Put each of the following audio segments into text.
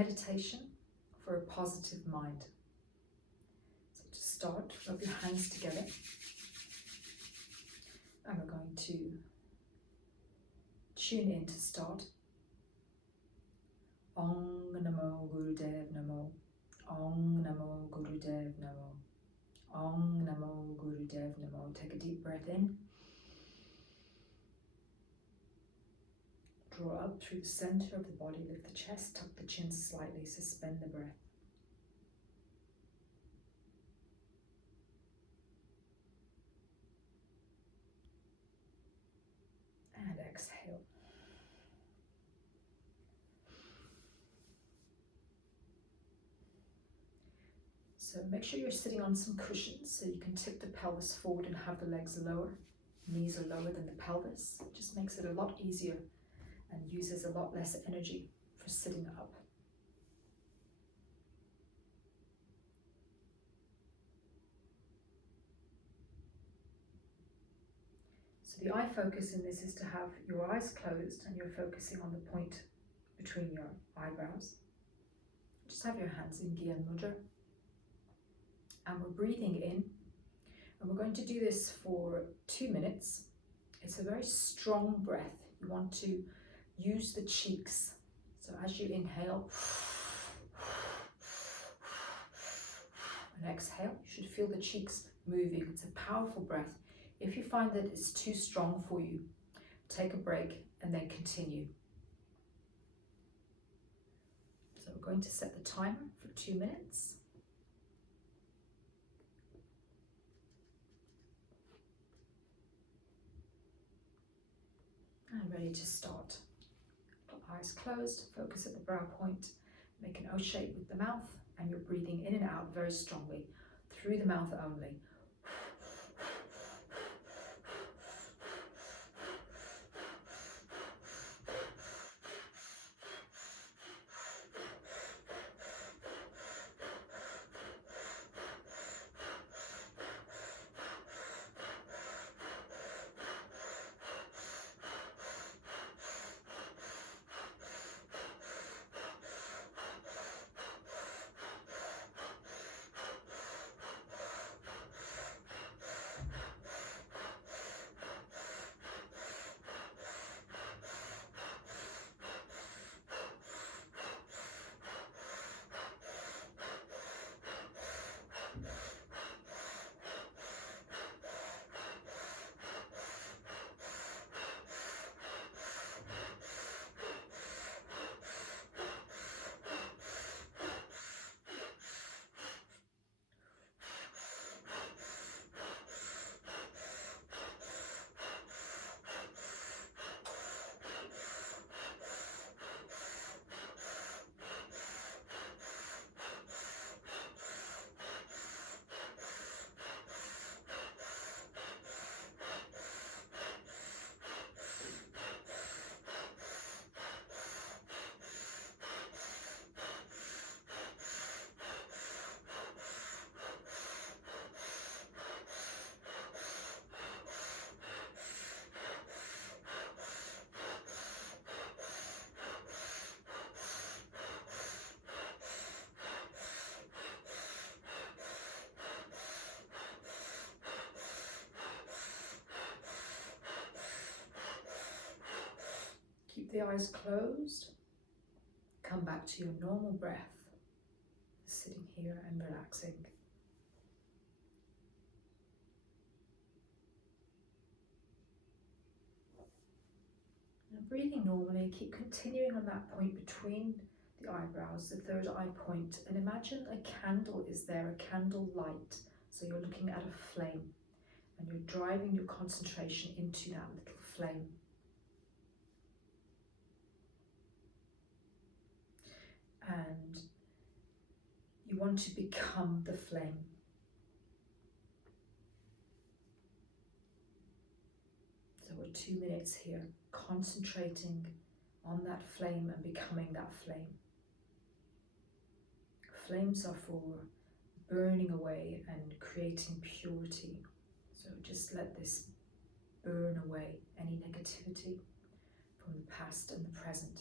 meditation for a positive mind. So to start, rub your hands together, and we're going to tune in to start. Om Namo Gurudev Namo. Om Namo Gurudev Namo. Om Namo Gurudev Namo. Take a deep breath in. Draw up through the center of the body, lift the chest, tuck the chin slightly, suspend the breath. And exhale. So make sure you're sitting on some cushions so you can tip the pelvis forward and have the legs lower. Knees are lower than the pelvis. It just makes it a lot easier and uses a lot less energy for sitting up. So the eye focus in this is to have your eyes closed and you're focusing on the point between your eyebrows. Just have your hands in Gyan Mudra. And we're breathing in. And we're going to do this for 2 minutes. It's a very strong breath. You want to use the cheeks. So as you inhale and exhale, you should feel the cheeks moving. It's a powerful breath. If you find that it's too strong for you, take a break and then continue. So we're going to set the timer for 2 minutes. And ready to start. Eyes closed, focus at the brow point, make an O shape with the mouth, and you're breathing in and out very strongly, through the mouth only. Keep the eyes closed. Come back to your normal breath, sitting here and relaxing. And breathing normally, keep continuing on that point between the eyebrows, the third eye point, and imagine a candle is there, a candle light. So you're looking at a flame and you're driving your concentration into that little flame. And you want to become the flame. So we're 2 minutes here, concentrating on that flame and becoming that flame. Flames are for burning away and creating purity. So just let this burn away any negativity from the past and the present.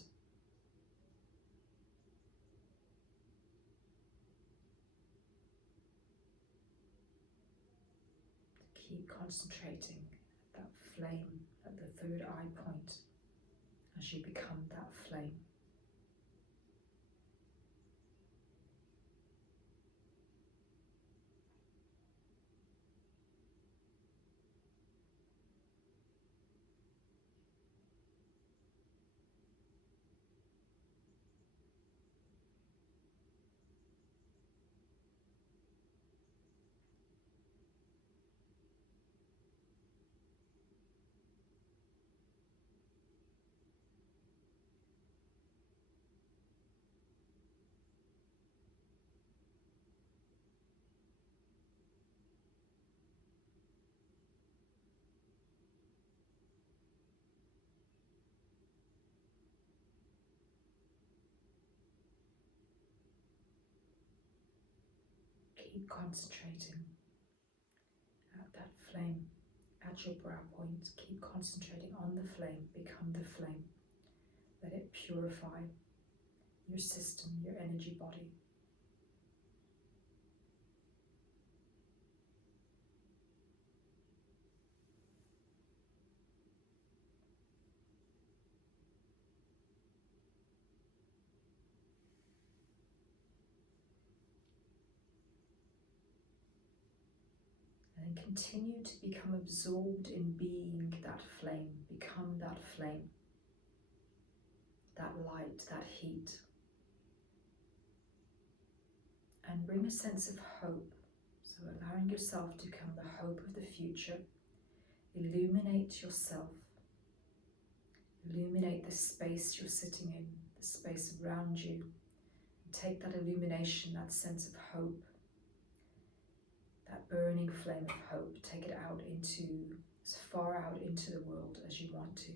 concentrating that flame at the third eye point as you become that flame. Keep concentrating at that flame, at your brow point. Keep concentrating on the flame. Become the flame. Let it purify your system, your energy body. And then continue to become absorbed in being that flame. Become that flame, that light, that heat. And bring a sense of hope. So allowing yourself to become the hope of the future. Illuminate yourself. Illuminate the space you're sitting in, the space around you. And take that illumination, that sense of hope, that burning flame of hope, take it out into, as far out into the world as you want to.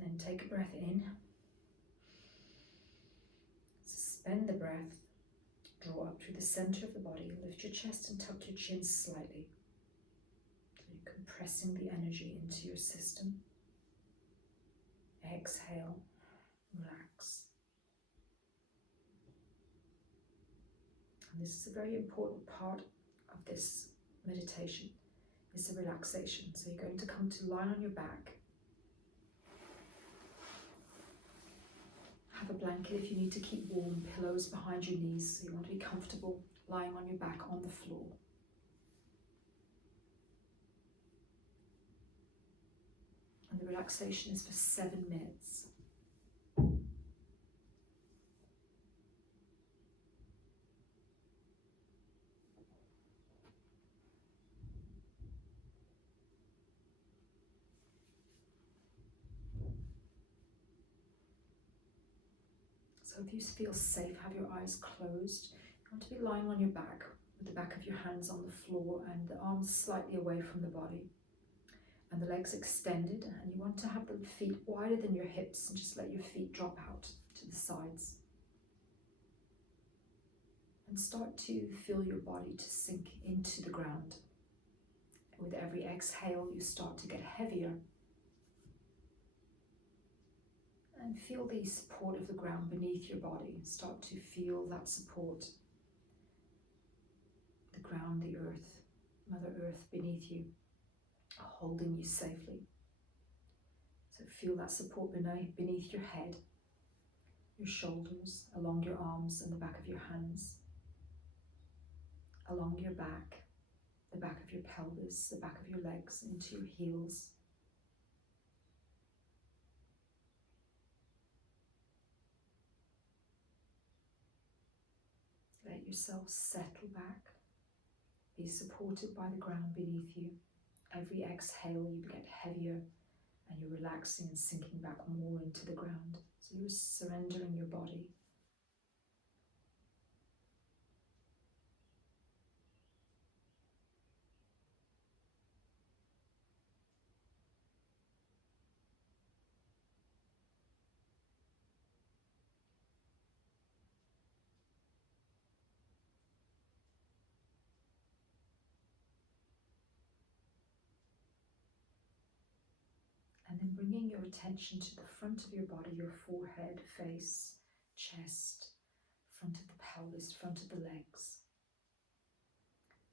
And then take a breath in. Suspend the breath. Draw up through the center of the body. Lift your chest and tuck your chin slightly. So you're compressing the energy into your system. Exhale. Relax. And this is a very important part of this meditation. It's a relaxation. So you're going to come to lie on your back. Have a blanket if you need to keep warm, pillows behind your knees, so you want to be comfortable lying on your back on the floor. And the relaxation is for 7 minutes. So if you feel safe, have your eyes closed. You want to be lying on your back with the back of your hands on the floor and the arms slightly away from the body. And the legs extended, and you want to have the feet wider than your hips and just let your feet drop out to the sides. And start to feel your body to sink into the ground. With every exhale, you start to get heavier. And feel the support of the ground beneath your body. Start to feel that support. The ground, the earth, Mother Earth beneath you, holding you safely. So feel that support beneath your head, your shoulders, along your arms and the back of your hands, along your back, the back of your pelvis, the back of your legs, into your heels. Let yourself settle back. Be supported by the ground beneath you. Every exhale you get heavier and you're relaxing and sinking back more into the ground. So you're surrendering your body. And then bringing your attention to the front of your body, your forehead, face, chest, front of the pelvis, front of the legs.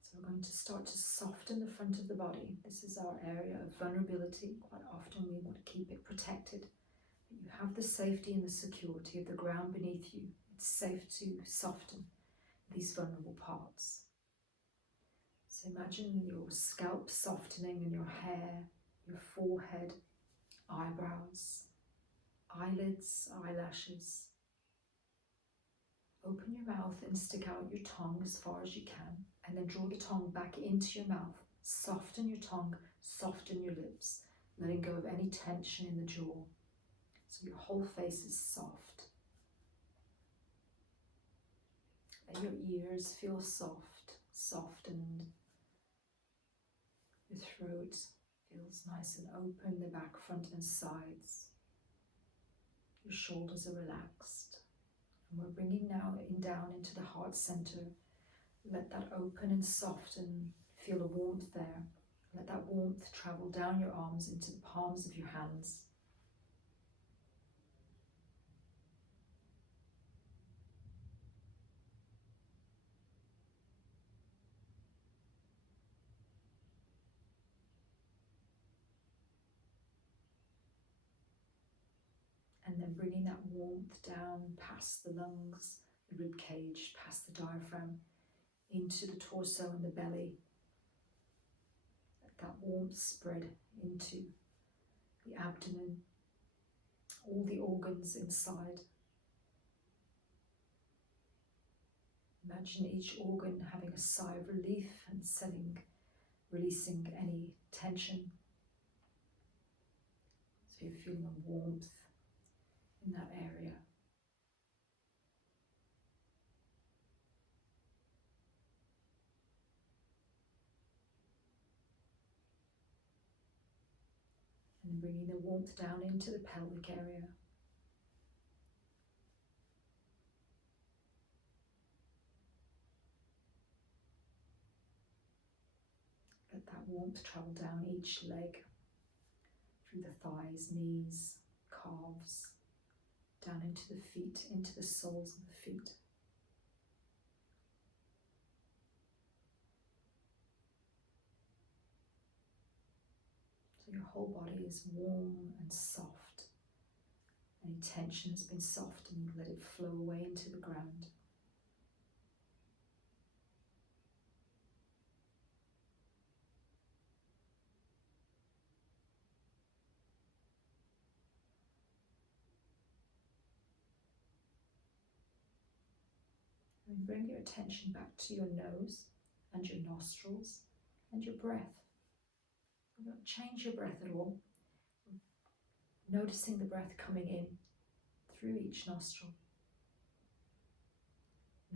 So we're going to start to soften the front of the body. This is our area of vulnerability. Quite often we want to keep it protected. But you have the safety and the security of the ground beneath you. It's safe to soften these vulnerable parts. So imagine your scalp softening and your hair, your forehead, eyebrows, eyelids, eyelashes. Open your mouth and stick out your tongue as far as you can, and then draw the tongue back into your mouth. Soften your tongue, soften your lips, letting go of any tension in the jaw. So your whole face is soft. Let your ears feel soft, softened. Your throat feels nice and open, the back, front and sides. Your shoulders are relaxed. And we're bringing now down into the heart center. Let that open and soften. Feel a warmth there. Let that warmth travel down your arms into the palms of your hands. And then bringing that warmth down past the lungs, the rib cage, past the diaphragm, into the torso and the belly. Let that warmth spread into the abdomen, all the organs inside. Imagine each organ having a sigh of relief and releasing any tension. So you're feeling a warmth in that area. And bringing the warmth down into the pelvic area. Let that warmth travel down each leg, through the thighs, knees, calves, down into the feet, into the soles of the feet. So your whole body is warm and soft. Any tension has been softened, let it flow away into the ground. And bring your attention back to your nose and your nostrils and your breath. You don't change your breath at all. Noticing the breath coming in through each nostril.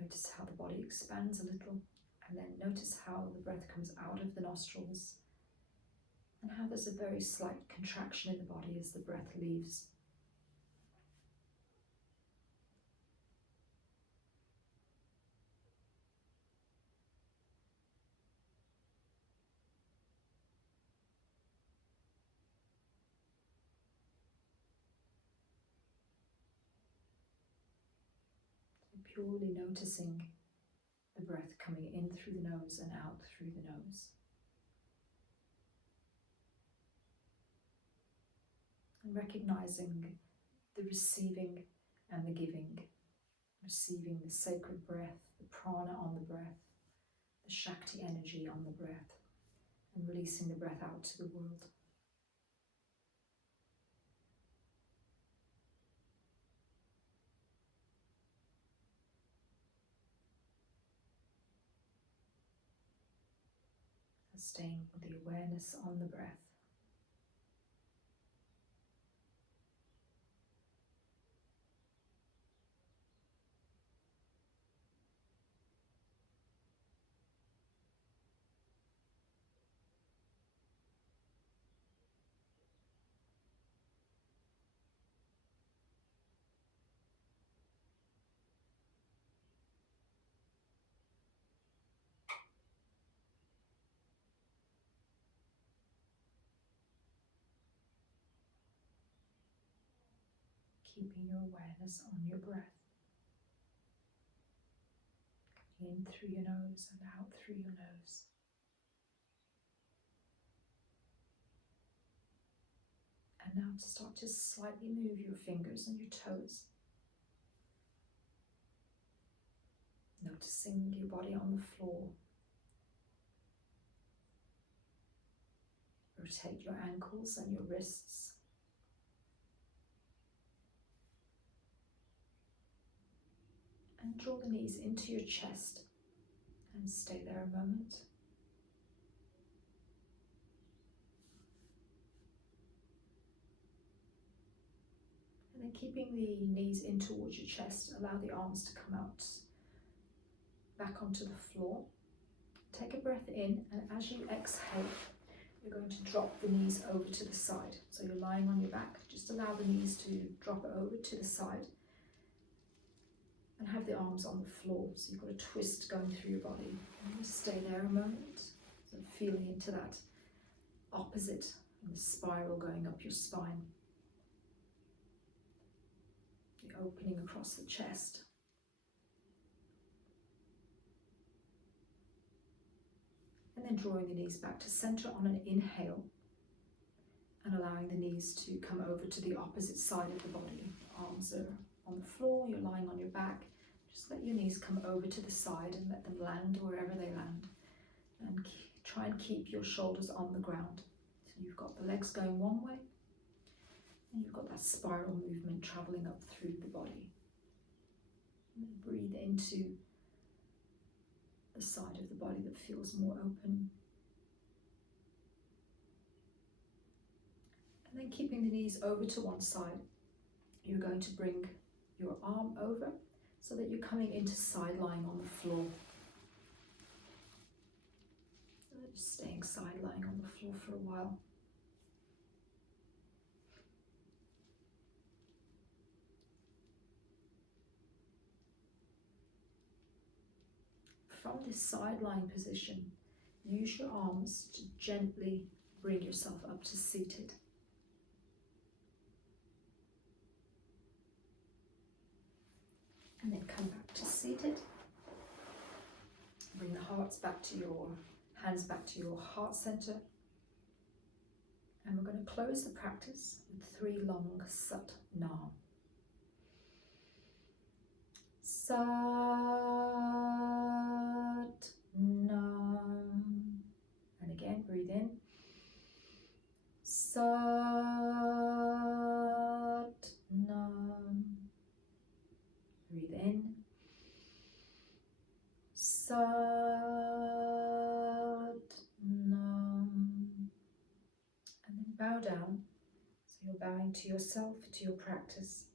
Notice how the body expands a little, and then notice how the breath comes out of the nostrils and how there's a very slight contraction in the body as the breath leaves. Purely noticing the breath coming in through the nose and out through the nose. And recognizing the receiving and the giving. Receiving the sacred breath, the prana on the breath, the Shakti energy on the breath, and releasing the breath out to the world. Staying with the awareness on the breath. keeping your awareness on your breath. In through your nose and out through your nose. And now start to slightly move your fingers and your toes. Noticing your body on the floor. Rotate your ankles and your wrists. And draw the knees into your chest and stay there a moment. And then keeping the knees in towards your chest, allow the arms to come out back onto the floor. Take a breath in, and as you exhale, you're going to drop the knees over to the side. So you're lying on your back, just allow the knees to drop over to the side. And have the arms on the floor, so you've got a twist going through your body. And just stay there a moment, so feeling into that opposite and the spiral going up your spine. The opening across the chest. And then drawing the knees back to center on an inhale, and allowing the knees to come over to the opposite side of the body. Arms are on the floor, you're lying on your back. Just let your knees come over to the side and let them land wherever they land. And try and keep your shoulders on the ground. So you've got the legs going one way, and you've got that spiral movement traveling up through the body. And then breathe into the side of the body that feels more open. And then keeping the knees over to one side, you're going to bring your arm over so that you're coming into side lying on the floor. Just staying side lying on the floor for a while. From this side lying position, use your arms to gently bring yourself up to seated. And then come back to seated. Bring the hands back to your heart center. And we're going to close the practice with 3 long Sat Nam. Sat Nam. And again, breathe in. Sat Nam. Breathe in. Sat Nam. And then bow down. So you're bowing to yourself, to your practice.